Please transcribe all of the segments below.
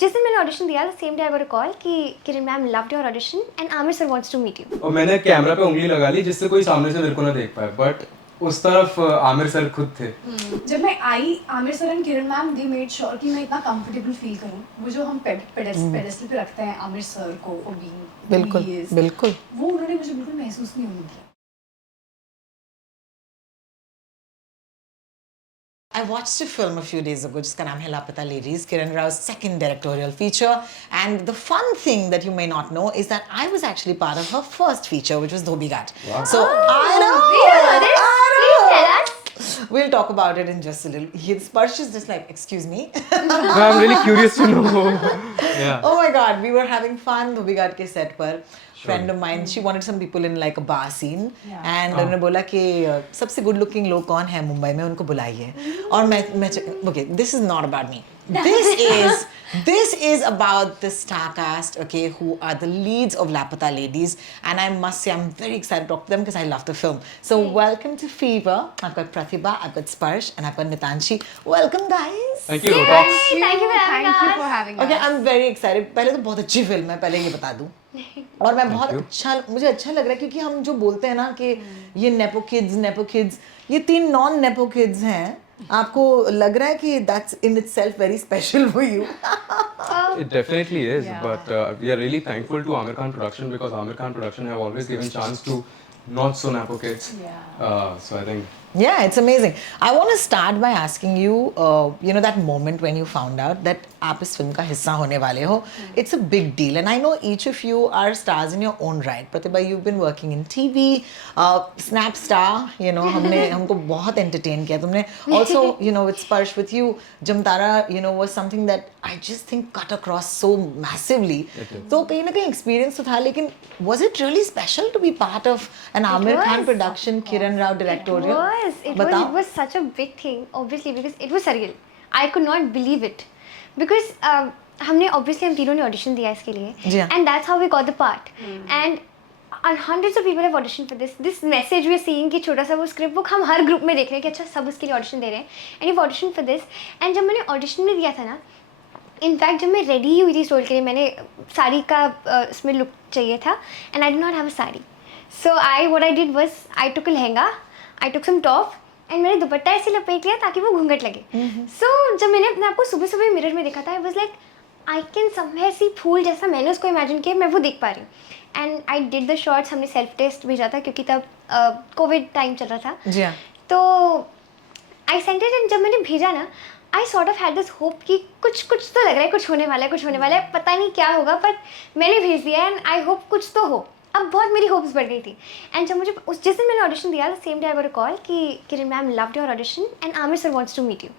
जिस दिन मैंने ऑडिशन दिया, the same day I got a call कि Kiran ma'am loved your audition and Aamir sir wants to meet you. और मैंने कैमरा पे उंगली लगा ली जिससे कोई सामने से मेरे को ना देख पाए, बट उस तरफ आमिर सर खुद थे। जब मैं आई, Aamir sir and Kiran ma'am they made sure कि मैं इतना कंफर्टेबल फील करूं। वो जो हम पेडेस्टल पे रखते हैं आमिर सर को फॉर बीइंग बिल्कुल बिल्कुल, वो उन्होंने मुझे बिल्कुल महसूस नहीं होने दिया। I watched a film a few days ago जिसका नाम है लापता ladies, Kiran Rao's second directorial feature, and the fun thing that you may not know is that I was actually part of her first feature, which was Dhobi Ghat. Wow. So I know. Please tell us. We'll talk about it in just a little. Sparsh is just like, excuse me. No, I'm really curious to know. Yeah. Oh my God, we were having fun Dhobi Ghat के set पर. Friend of mine, she wanted some people in like a bar scene, and उन्होंने बोला कि सबसे good looking लोग कौन है मुंबई में, उनको बुलाइए. और मैं okay, this is not about me. This is about the star cast, okay, who are the leads of Lapata Ladies, and I must say I'm very excited to talk to them because I love the film. So welcome to Fever. I've got Pratibha, I've got Sparsh, and I've got Nitanshi. Welcome, guys. Thank you. Rotox. Thank you for having Thank you us. for having Okay, us. I'm very excited. पहले तो बहुत अच्छी film है, पहले ये बता दूं. और मैं बहुत अच्छा, मुझे अच्छा लग रहा है क्योंकि हम जो बोलते हैं ना कि ये नेपो किड्स, ये 3 नॉन नेपो किड्स हैं. आपको लग रहा है कि that's in itself very special for you. It definitely is, Yeah. but we are really thankful to Amir Khan Production because Amir Khan Production have always given chance to not so nepo kids. Yeah. So I think. Yeah, it's amazing. I want to start by asking you, you know, that moment when you found out that आप इस film का हिस्सा होने वाले हो. It's a big deal, and I know each of you are stars in your own right. Pratibha, you've been working in TV, Snapstar, you know, हमको बहुत entertain किया तुमने. Also, you know, with Sparsh, with you, Jamtara, you know, was something that I just think cut across so massively. तो कहीं ना कहीं experience तो था, लेकिन was it really special to be part of an Amir Khan was. production, Kiran Rao directorial? It was such a big thing, obviously, because it was surreal. I could not believe it. Because हमने obviously हम तीनों ने audition दिया इसके लिए. जी हाँ. And that's how we got the part. And hundreds of people have auditioned for this. This message we are seeing कि छोटा सा वो script book हम हर group में देख रहे हैं कि अच्छा सब उसके लिए audition दे रहे हैं. And you've auditioned for this. And जब मैंने audition में दिया था ना, इनफैक्ट जब मैं रेडी हुई थी इस रोल के लिए, मैंने साड़ी का उसमें लुक चाहिए था and I did not have a sari. So what I did was I took a lehenga, I took some top and मैंने दुपट्टा ऐसे लपेट लिया ताकि वो घूंघट लगे. सो जब मैंने अपने आप को सुबह सुबह मिरर में देखा था, I was like I can somewhere see fool, जैसा मैंने उसको इमेजिन किया मैं वो देख पा रही हूँ. And I did the shots. हमने सेल्फ टेस्ट भेजा था क्योंकि तब कोविड टाइम चल रहा था. जी हाँ. तो आई सेंट इट एंड जब मैंने भेजा ना, I sort of had this hope कि कुछ तो लग रहा है, कुछ होने वाला है, पता नहीं क्या होगा, पर मैंने भेज दिया एंड आई होप कुछ तो हो. अब बहुत मेरी होप्स बढ़ गई थी. एंड जब मुझे जिस दिन मैंने ऑडिशन दिया, the same day I got a call कि Kiran ma'am loved your audition and Aamir sir wants to meet you.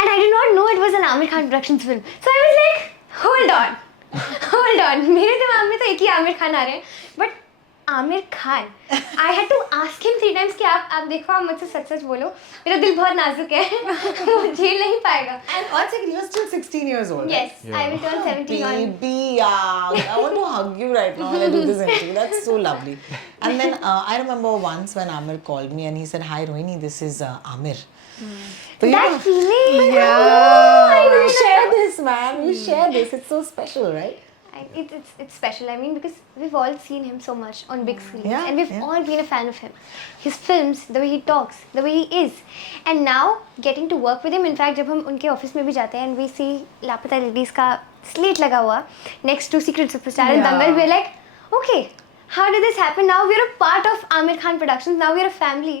And I did not know it was an Aamir Khan productions film. So I was like hold on मेरे दिमाग में तो एक ही आमिर खान आ रहे हैं, but Aamir Khan, I had to ask him 3 times कि आप देखो, आप मुझसे सच बोलो, मेरा दिल बहुत नाजुक है, वो झेल नहीं पाएगा. And one second, you're still 16 years old. Yes, I will turn 17 on. Baby, yeah. I want to hug you right now when I do this interview. That's so lovely. And then I remember once when Amir called me and he said, "Hi Rohini, this is Amir." So That feeling, you share this, man. You share this. It's so special, right? it's special. I mean, because we've all seen him so much on big screens, Yeah, and we've yeah. all been a fan of him. His films, the way he talks, the way he is, and now getting to work with him. In fact, जब हम उनके office में भी जाते हैं and we see लापता ladies का slate लगा हुआ next to Secret Superstar and Dangal, we're like, okay, how did this happen? Now we're a part of Amir Khan Productions. Now we're a family.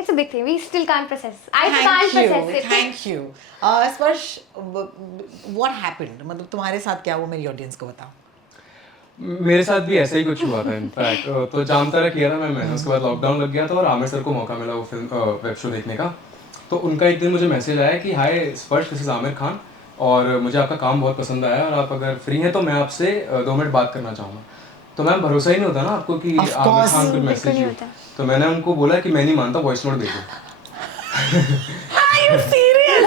It's a big thing. We still can't process. I can't process it. Thank you. Sparsh, what happened? मतलब तुम्हारे साथ क्या हुआ, मेरी audience को बताओ. मेरे साथ भी ऐसा ही कुछ हुआ था इनफैक्ट. तो जामतारा किया था मैंने, उसके बाद लॉकडाउन लग गया था और आमिर सर को मौका मिला वो फिल्म वेब शो देखने का. तो उनका एक दिन मुझे मैसेज आया कि हाय स्पर्श, दिस इज आमिर खान और मुझे आपका काम बहुत पसंद आया और आप अगर फ्री हैं तो मैं आपसे 2 मिनट बात करना चाहूँगा. तो मैम भरोसा ही नहीं होता ना आपको कि आमिर खान को मैसेज ही. तो मैंने उनको बोला कि मैं नहीं मानता, वॉइस नोट भेजो.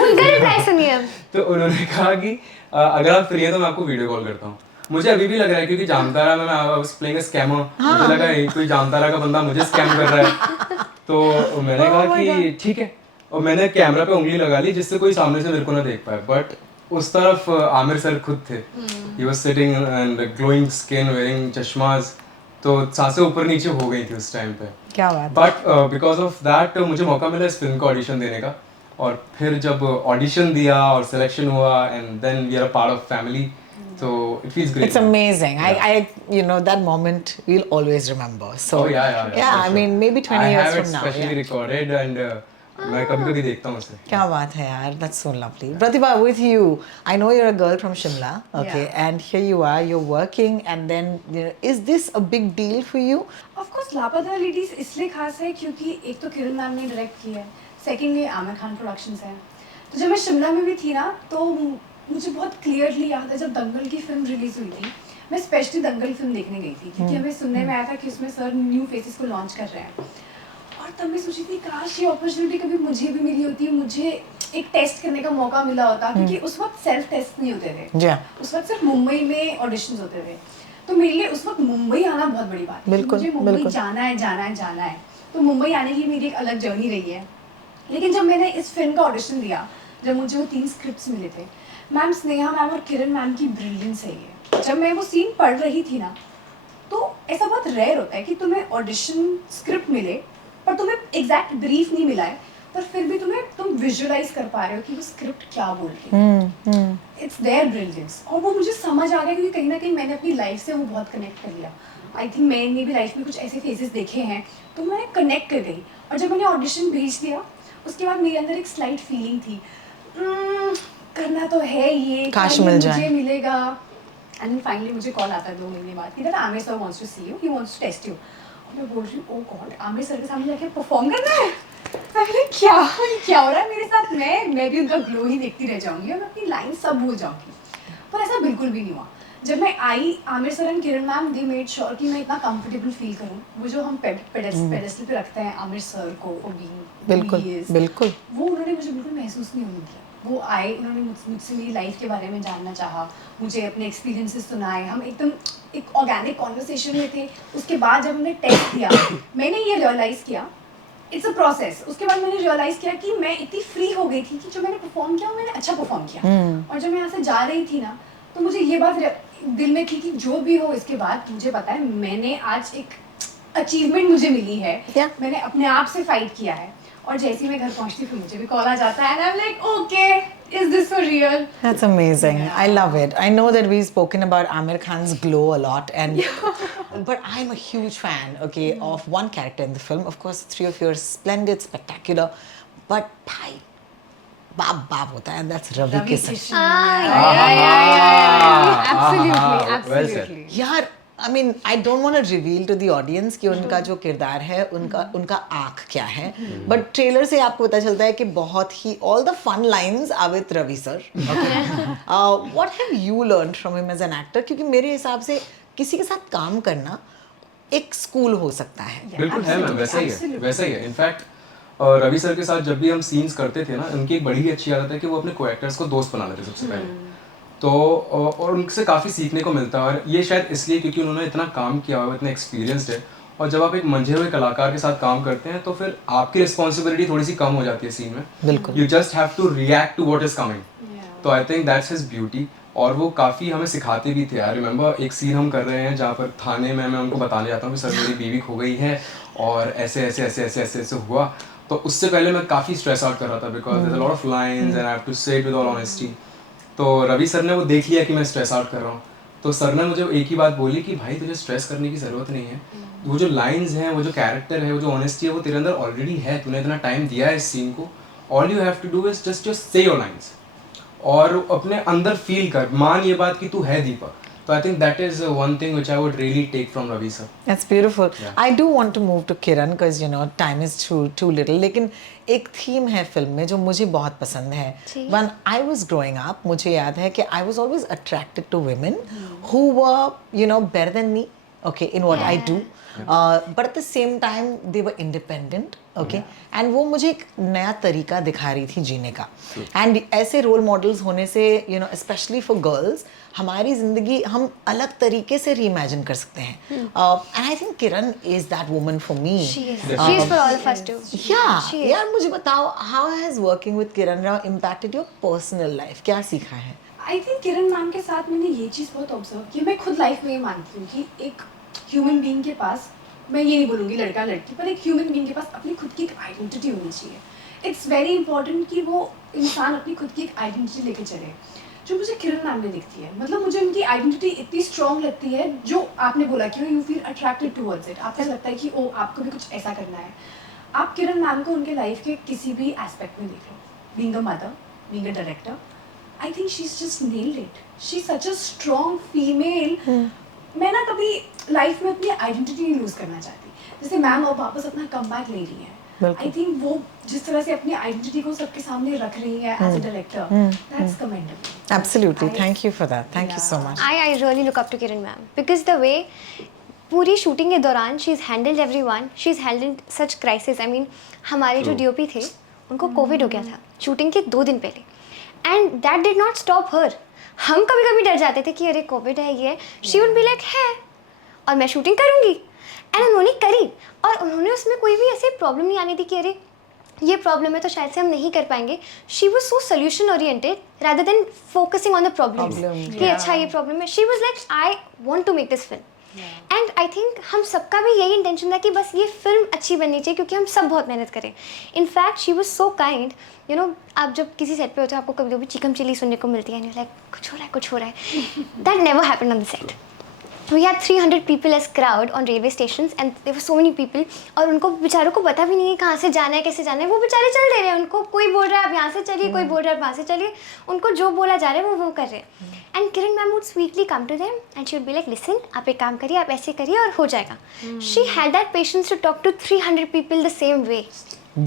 उनका रिप्लाई सुनिए अब. तो उन्होंने कहा कि अगर आप फ्री हैं तो मैं आपको वीडियो कॉल करता हूँ. मुझे अभी भी लग रहा है क्योंकि जामतारा में मैं वाज प्लेइंग अ स्कैमर, मुझे लगा ये कोई जामतारा का बंदा मुझे स्कैम कर रहा है. तो मैंने कहा कि ठीक है, और मैंने कैमरा पे उंगली लगा ली जिससे कोई सामने से मेरे को ना देख पाए. बट उस तरफ आमिर सर खुद थे. He was sitting and glowing skin, wearing चश्मास, तो सांसें ऊपर नीचे हो गई थी उस टाइम पे. क्या बात है. बट बिकॉज ऑफ दैट मुझे मौका मिला इस फिल्म का ऑडिशन देने का, और फिर जब ऑडिशन दिया और सिलेक्शन हुआ and then we are a part of family, so it feels great. It's amazing. Yeah. I you know, that moment we'll always remember. So Oh yeah, for I sure. mean maybe 20 years I have from it now. specially Yeah. recorded and मैं कभी-कभी देखता हूँ उसे. क्या बात है यार, that's so lovely. Pratibha, with you, I know you're a girl from Shimla, okay, Yeah. and here you are, you're working, and then you know, is this a big deal for you? Of course लापता ladies इसलिए खास है क्योंकि एक तो किरण ma'am ने direct किया है, सेकेंडली आमिर खान प्रोडक्शंस है. तो जब मैं शिमला में भी थी ना, तो मुझे बहुत क्लियरली याद है जब दंगल की फिल्म रिलीज हुई थी, मैं स्पेशली दंगल फिल्म देखने गई थी क्योंकि हमें सुनने में आया था कि उसमें सर न्यू फेसेस को लॉन्च कर रहे हैं. और तब मैं सोची थी काश ये अपॉर्चुनिटी कभी मुझे भी मिली होती, मुझे एक टेस्ट करने का मौका मिला होता, क्योंकि उस वक्त सेल्फ टेस्ट नहीं होते थे. Yeah. उस वक्त सिर्फ मुंबई में ऑडिशंस होते थे. तो मेरे लिए उस वक्त मुंबई आना बहुत बड़ी बात है. बिल्कुल, मुझे मुंबई बिल्कुल. जाना है जाना है जाना है. तो मुंबई आने की मेरी एक अलग जर्नी रही है. लेकिन जब मैंने इस फिल्म का ऑडिशन दिया, जब मुझे वो 3 स्क्रिप्ट्स मिले थे, मैम स्नेहा मैम और किरण मैम की ब्रिलियंस है ये. जब मैं वो सीन पढ़ रही थी ना, तो ऐसा बहुत रेयर होता है कि तुम्हें ऑडिशन स्क्रिप्ट मिले पर तुम्हें एग्जैक्ट ब्रीफ नहीं मिला है, पर फिर भी तुम विजुअलाइज कर पा रहे हो कि वो स्क्रिप्ट क्या बोल के. It's their brilliance. और वो मुझे समझ आ गया क्योंकि कहीं ना कहीं मैंने अपनी लाइफ से वो बहुत कनेक्ट कर लिया. आई थिंक मैंने भी लाइफ में कुछ ऐसे फेजेस देखे हैं, तो मैं कनेक्ट कर गई. और जब मैंने ऑडिशन भेज दिया, उसके बाद मेरे अंदर एक स्लाइट फीलिंग थी, करना तो है ये, काश क्या ये मिल जाए. मुझे मिलेगा. एंड फाइनली मुझे कॉल आता है 2 महीने बाद कि that Aamir sir wants to see you, he wants to test you. और मैं बोल रही हूँ, ओ गॉड, आमिर सर के सामने जाके परफॉर्म करना है. मैंने क्या हो रहा है मेरे साथ. मैं भी उनका ग्लो ही देखती रह जाऊंगी और मैं अपनी लाइन सब भूल जाऊंगी. पर ऐसा बिल्कुल भी नहीं हुआ. जब मैं आई, Aamir sir and Kiran ma'am they made sure कि मैं इतना कंफर्टेबल फील करूँ. वो जो हम पेडेस्टल पे रखते हैं आमिर सर को, फॉर बीइंग बिल्कुल बिल्कुल. वो उन्होंने मुझे बिल्कुल महसूस नहीं होने दिया. वो आए, उन्होंने मुझसे मेरी लाइफ के बारे में जानना चाहा, मुझे अपने एक्सपीरियंसेस सुनाए. हम एकदम एक ऑर्गेनिक कॉन्वर्सेशन में थे. उसके बाद जब हमने टेस्ट दिया, मैंने ये रियलाइज़ किया, इट्स अ प्रोसेस. उसके बाद मैंने रियलाइज़ किया कि मैं इतनी फ्री हो गई थी कि जो मैंने परफॉर्म किया मैंने अच्छा परफॉर्म किया. और जब मैं यहाँ से जा रही थी ना, तो मुझे ये बात दिल में थी कि जो भी हो इसके बाद मुझे पता है मैंने आज एक अचीवमेंट मुझे मिली है. Yeah. मैंने अपने आप से फाइट किया है. और जैसे ही मैं घर पहुंचती फिर मुझे भी कॉल आ जाता है, and I'm like, okay, is this for real? That's amazing. Yeah. I love it. I know that we've spoken about Amir Khan's glow a lot, and but I'm a huge fan, okay, of one character in the film. Of course, 3 of you are splendid, spectacular, but bhai, बाप होता है, and that's Ravi Ravi Kishan. Kishan. Absolutely, Well said. absolutely. यार, I mean, I don't want to reveal to the audience कि उनका जो किरदार है, उनका आँख क्या है, but ट्रेलर से आपको पता चलता है कि बहुत ही all the fun lines are with Ravi sir. Okay. What have you learned from him as an actor? क्योंकि मेरे हिसाब से किसी के साथ काम करना एक स्कूल हो सकता है. बिल्कुल है मैम, वैसा ही है, absolutely. वैसा ही है. इनफैक्ट रवि सर के साथ जब भी हम सीन्स करते थे ना, उनकी एक बड़ी ही अच्छी आदत है कि वो अपने को एक्टर्स को दोस्त बना लेते सबसे पहले. तो और उनसे काफ़ी सीखने को मिलता है, और ये शायद इसलिए क्योंकि उन्होंने इतना काम किया हुआ है, इतने एक्सपीरियंस्ड है. और जब आप एक मंझे हुए कलाकार के साथ काम करते हैं तो फिर आपकी रिस्पॉन्सिबिलिटी थोड़ी सी कम हो जाती है सीन में. बिल्कुल. You just have to react to what is coming. तो I think that's his beauty. और वो काफ़ी हमें सिखाते भी थे. आई रिमेंबर एक सीन हम कर रहे हैं जहाँ पर थाने में मैं उनको बताने जाता हूँ कि सर मेरी बीवी खो गई है और ऐसे ऐसे ऐसे ऐसे ऐसे ऐसे हुआ. तो उससे पहले मैं काफ़ी स्ट्रेस आउट कर रहा था because there a lot of lines and I have to say it with all honesty. तो रवि सर ने वो देख लिया कि मैं स्ट्रेस आउट कर रहा हूँ. तो सर ने मुझे एक ही बात बोली कि भाई तुझे स्ट्रेस करने की ज़रूरत नहीं है. वो जो लाइंस हैं, वो जो कैरेक्टर है, वो जो ऑनेस्टी है, वो तेरे अंदर ऑलरेडी है. तूने इतना टाइम दिया है इस सीन को. All you have to do is just say your lines और अपने अंदर फील कर. मान ये बात कि तू है दीपक. So I think that is one thing which I would really take from Ravi sir. That's beautiful. Yeah. I do want to move to Kiran because you know time is too little. लेकिन एक theme है film में जो मुझे बहुत पसंद है. जी. When I was growing up, मुझे याद है कि I was always attracted to women who were you know better than me. Okay, in what I do. But at the same time they were independent. Okay, and वो मुझे एक नया तरीका दिखा रही थी जीने का. And ऐसे रोल मॉडल्स होने से you know especially for girls हमारी ज़िंदगी हम अलग तरीके से रीइमेजिन कर सकते हैं. And I think Kiran is that woman for me. She is for all of us too. Yeah, She is. यार मुझे बताओ how has working with Kiran Rao impacted your personal life? क्या सीखा है? आई थिंक किरण मैम के साथ मैंने ये चीज़ बहुत ऑब्जर्व की, मैं खुद लाइफ में ये मानती हूँ कि एक ह्यूमन बीइंग के पास, मैं ये नहीं बोलूँगी लड़का लड़की, पर एक ह्यूमन बीइंग के पास अपनी खुद की एक आइडेंटिटी होनी चाहिए. इट्स वेरी इंपॉर्टेंट कि वो इंसान अपनी खुद की एक आइडेंटिटी लेके चले, जो मुझे किरण मैम में दिखती है. मतलब मुझे उनकी आइडेंटिटी इतनी स्ट्रॉन्ग लगती है, जो आपने बोला कि you feel attracted towards it. आपको लगता है कि ओ आपको भी कुछ ऐसा करना है. आप किरण मैम को उनके लाइफ के किसी भी एस्पेक्ट में देख लो, being a mother, being a director, I think she's just nailed it. She's such a strong female. मैं ना कभी लाइफ में अपनी आइडेंटिटी नहीं लूज करना चाहती. जैसे मैम अब वापस अपना कमबैक ले रही हैं. आई थिंक वो जिस तरह से अपनी आइडेंटिटी को सबके सामने रख रही है as a director, that's commendable. Absolutely. Thank you for that. Thank you so much. I really look up to Kiran ma'am because the way पूरी शूटिंग के दौरान she is handled everyone, she is handled such crisis. I mean हमारे जो DOP थे उनको Covid हो गया था शूटिंग के 2 दिन पहले, and that did not stop हर. हम कभी कभी डर जाते थे कि अरे कोविड है ये, शी वुड बी लाइक है और मैं शूटिंग करूँगी, एंड उन्होंने करी. और उन्होंने उसमें कोई भी ऐसे प्रॉब्लम नहीं आने दी कि अरे ये प्रॉब्लम है तो शायद से हम नहीं कर पाएंगे. She was so solution oriented rather than focusing on the problems कि अच्छा ये प्रॉब्लम है. She was like I want to make this film. And I think हम सबका भी यही इंटेंशन था कि बस ये फिल्म अच्छी बननी चाहिए क्योंकि हम सब बहुत मेहनत करें. In fact she was so kind. You know आप जब किसी सेट पे होते हो आपको कभी कभी चिकन चिली सुनने को मिलती है एंड लाइक कुछ हो रहा है कुछ हो रहा है. That never happened on the set. We had 300 people as crowd on railway stations and there were so many people. और उनको बेचारों को पता भी नहीं है कहाँ से जाना है कैसे जाना है. वो बेचारे चल दे रहे हैं. उनको कोई बोल रहा है आप यहाँ से चलिए, कोई बोल रहा है आप वहाँ से चलिए. उनको जो बोला जा रहा है वो कर रहे हैं. And Kiran ma'am would sweetly come to them and she would be like listen आप एक काम करिए, आप ऐसे करिए और हो जाएगा. She had that patience to talk to 300 people the same way.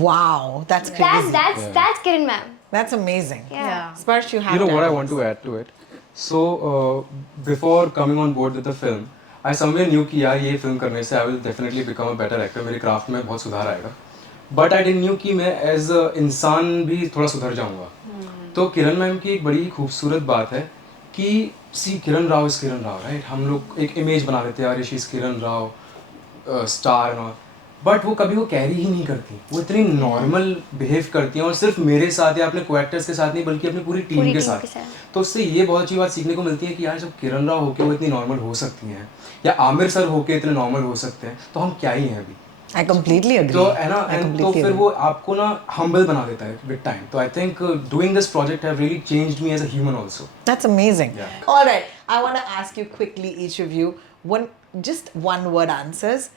Wow, that's crazy. That's Kiran ma'am. That's amazing. Yeah. Sparsh, you have You know what I that. want to add to it? So before coming on board with the film, I somewhere knew कि यार ये film करने से I will definitely become a better actor. मेरे craft में बहुत सुधार आएगा. But I didn't knew कि मैं एज इंसान भी थोड़ा सुधर जाऊँगा. तो किरण मैम की एक बड़ी खूबसूरत बात है कि see Kiran Rao is Kiran Rao, right. हम लोग एक इमेज बना लेते हैं यार she is Kiran Rao star and all, but वो कभी वो कैरी ही नहीं करती. वो इतनी नॉर्मल बिहेव करती हैं और सिर्फ मेरे साथ या अपने को एक्टर्स के साथ नहीं बल्कि अपनी पूरी टीम के साथ. तो उससे ये बहुत अच्छी बात सीखने को मिलती है कि यार जब किरण राव होके वो इतनी नॉर्मल हो सकती हैं या आमिर सर होके इतने नॉर्मल हो सकते हैं तो हम क्या ही हैं अभी. I completely agree. तो है ना, तो फिर वो आपको ना हम्बल बना देता है विद टाइम. तो I think doing this project have really changed me as a human also. That's amazing. Yeah. All right, I want to ask you quickly, each of you, just one word answers.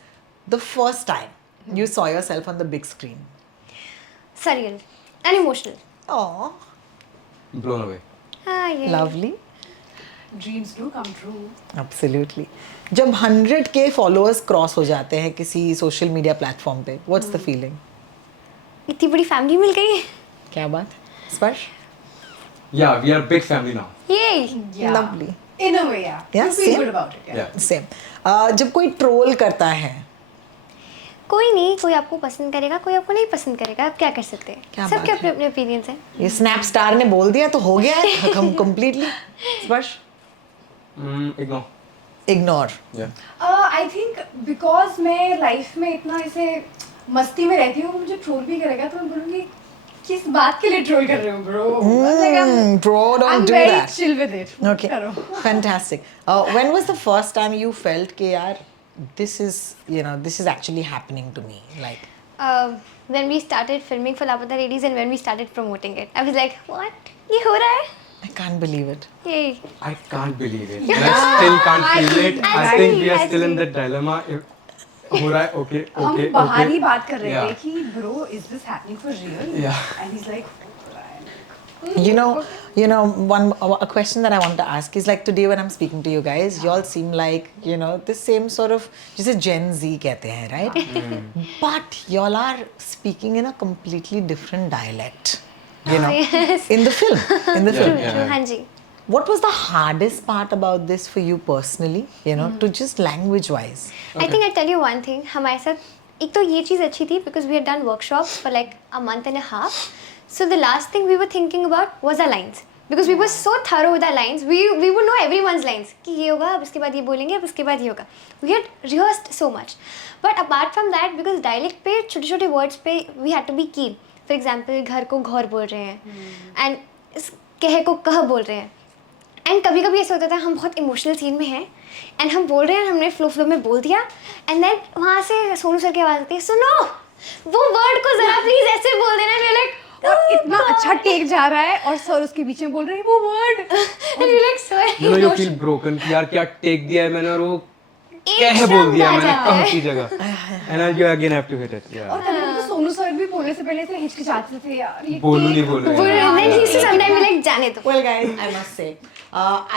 The first time you saw yourself on the big screen. Surreal and emotional. Oh, blown away. हाँ ये lovely. Dreams do come true. Absolutely. जब 100K followers cross हो जाते हैं किसी social media platform पे, what's the feeling? इतनी बड़ी फैमिली मिल गई. क्या बात? स्पर्श? Yeah, we are a big family now. ये Lovely. In a way, yeah. Yeah, You feel same. good about it. Yeah. Yeah. Same. जब कोई ट्रोल करता है, कोई नहीं, कोई आपको पसंद करेगा कोई आपको नहीं पसंद करेगा. आप क्या कर सकते क्या हैं. सबके बात अपने अपने ओपिनियंस हैं. ये स्नैप स्टार ने बोल दिया तो हो गया है completely. स्पर्श? Ignore. Ignore. Yeah. I think because मैं लाइफ में इतना ऐसे मस्ती में रहती हूँ, मुझे ट्रोल भी करेगा तो मैं बोलूँगी किस बात के लिए ट्रोल कर रहे हो bro. Bro, don't I'm do very that. chill with it. Okay, करो. fantastic. When was the first time you felt कि यार this is actually happening to me? Like, When we started filming for Lapata Ladies and when we started promoting it, I was like, what? ये हो रहा है? I can't believe it. ये I can't believe it. I still can't feel it. I think we are still in that dilemma. हो रहा है, okay, हम okay, बाहर okay. ही बात कर रहे थे Yeah. कि bro is this happening for real? Yeah. And he's like, You know, a question that I want to ask is like today when I'm speaking to you guys, you all seem like, the same sort of, जिसे Gen Z कहते हैं, right? But you all are speaking in a completely different dialect, yes. in the film. Yeah. हाँ जी. What was the hardest part about this for you personally, to just language-wise? I think I tell you one thing. हमारे साथ एक तो ये चीज़ अच्छी थी because we had done workshops for like a month and a half. So the last thing we were thinking about was our lines. Because we were so thorough with our lines, we would know everyone's lines. कि ये होगा, अब इसके बाद ये बोलेंगे, अब इसके बाद ये होगा. We had rehearsed so much. But apart from that, because dialect पे छोटे छोटे words पे we had to be keen. For example, घर को घौर बोल रहे हैं, and कहे को कह बोल रहे हैं. एंड कभी कभी ऐसा होता था हम बहुत इमोशनल सीन में हैं एंड हम बोल रहे हैं, हमने फ्लो में बोल दिया एंड देन वहाँ से सोनू सर की आवाज़ आती है, सुनो वो वर्ड को जरा प्लीज ऐसे बोल देना। वी लाइक और इतना अच्छा टेक जा रहा है और सर उसके बीच में बोल रहे हैं वो word, and we like sir you know you feel broken कि यार क्या टेक दिया है मैंने और वो क्या बोल दिया मैंने कहाँ की जगह, and you again have to hit it. और कभी तो सोनू सर भी बोलने से पहले ऐसे हिचकिचाते थे यार, ये बोलू नहीं take बोल दो रहे हैं। यार। And then he used to sometimes be like, जाने दो। Well, guys, I must say,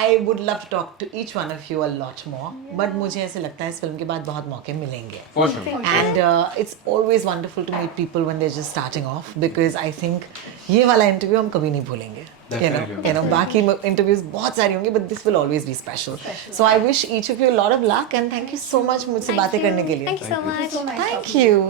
I would love to talk to each one of you a lot more. But मुझे ऐसे लगता है इस फिल्म के बाद बहुत मौके मिलेंगे. For sure. And it's always wonderful to meet people when they're just starting off, because I think ये वाला interview हम कभी नहीं भूलेंगे. You know, बाकी interviews बहुत सारी होंगी, but this will always be special. So I wish each of you a lot of luck and thank you so much मुझसे बातें करने के लिए. Thank you so much. So nice. Thank you.